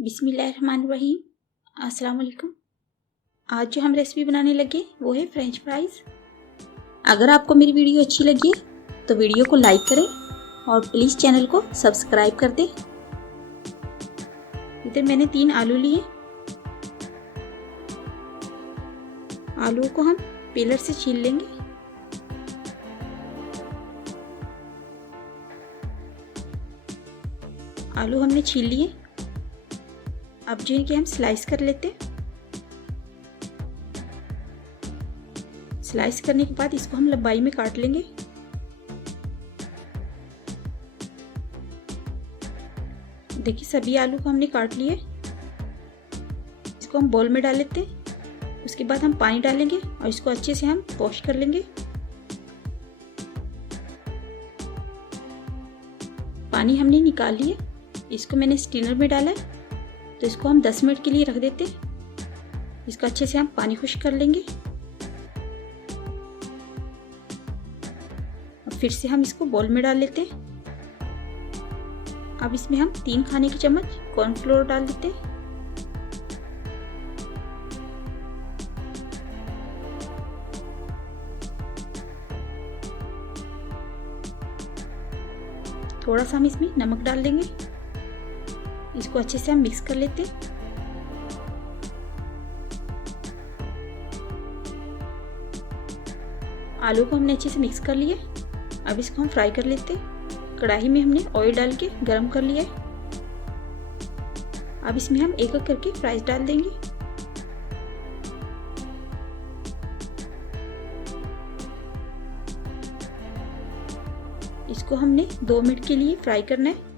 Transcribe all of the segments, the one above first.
बिस्मिल्लाहिर्रहमानिर्रहीम। अस्सलाम वालेकुम। आज जो हम रेसिपी बनाने लगे वो है फ्रेंच फ्राइज़। अगर आपको मेरी वीडियो अच्छी लगी है तो वीडियो को लाइक करें और प्लीज़ चैनल को सब्सक्राइब कर दें। इधर मैंने 3 आलू लिए। आलू को हम पीलर से छील लेंगे। आलू हमने छील लिए। अब जो इनके हम स्लाइस कर लेते हैं। स्लाइस करने के बाद इसको हम लंबाई में काट लेंगे। देखिए सभी आलू को हमने काट लिए। इसको हम बाउल में डाल लेते हैं। उसके बाद हम पानी डालेंगे और इसको अच्छे से हम वॉश कर लेंगे। पानी हमने निकाल लिया। इसको मैंने स्टीनर में डाला है तो इसको हम 10 मिनट के लिए रख देते हैं। इसको अच्छे से हम पानी खुश्क कर लेंगे। अब फिर से हम इसको बाउल में डाल लेते हैं। अब इसमें हम 3 खाने के चम्मच कॉर्नफ्लोर डाल देते हैं। थोड़ा सा हम इसमें नमक डाल देंगे। इसको अच्छे से हम मिक्स कर लेते हैं। आलू को हमने अच्छे से मिक्स कर लिया। अब इसको हम फ्राई कर लेते हैं। कढ़ाई में हमने ऑयल डाल के गरम कर लिया है। अब इसमें हम एक एक करके फ्राइज डाल देंगे। इसको हमने 2 मिनट के लिए फ्राई करना है।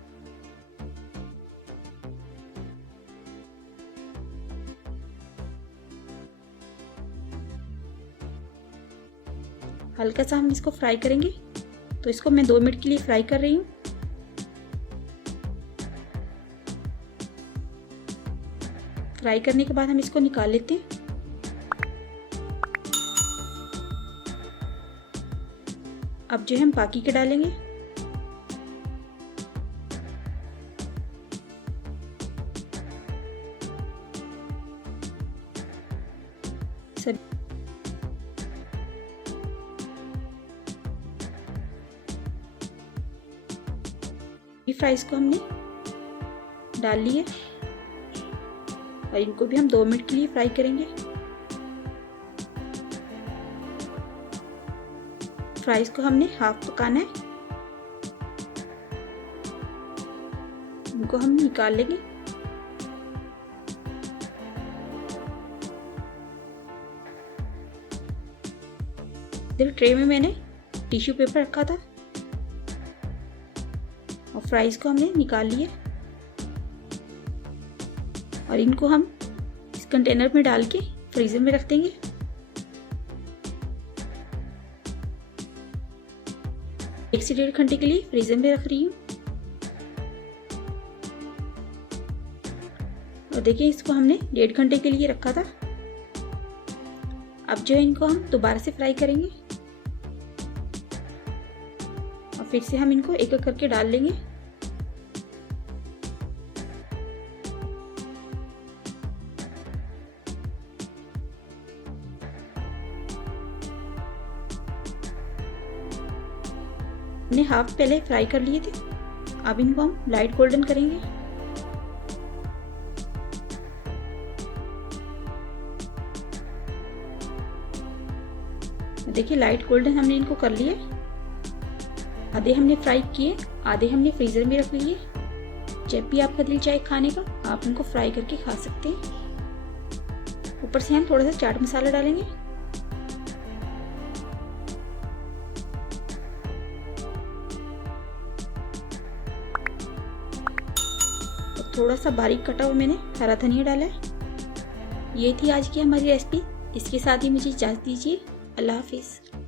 हल्का सा हम इसको फ्राई करेंगे तो इसको मैं 2 मिनट के लिए फ्राई कर रही हूँ। फ्राई करने के बाद हम इसको निकाल लेते हैं। अब जो हम बाकी के डालेंगे। सब फ्राइज को हमने डाल लिए और इनको भी हम 2 मिनट के लिए फ्राई करेंगे। फ्राइज को हमने हाफ पकाना है। इनको हम निकाल लेंगे। इधर ट्रे में मैंने टिश्यू पेपर रखा था और फ्राइज को हमने निकाल लिया और इनको हम इस कंटेनर में डाल के फ्रीजर में रख देंगे। एक से 1.5 घंटे के लिए फ्रीजर में रख रही हूँ। और देखिए इसको हमने 1.5 घंटे के लिए रखा था। अब जो है इनको हम दोबारा से फ्राई करेंगे और फिर से हम इनको एक एक करके डाल लेंगे। हमने हाफ पहले फ्राई कर लिए थे। अब इनको हम लाइट गोल्डन करेंगे। देखिए लाइट गोल्डन हमने इनको कर लिए। आधे हमने फ्राई किए, आधे हमने फ्रीजर में रख लिए। जब भी आपका दिल चाहे खाने का आप इनको फ्राई करके खा सकते हैं। ऊपर से हम थोड़ा सा चाट मसाला डालेंगे। और थोड़ा सा बारीक कटा हुआ मैंने हरा धनिया डाला है। ये थी आज की हमारी रेसिपी। इसके साथ ही मुझे इजाज़त दीजिए। अल्लाह हाफिज़।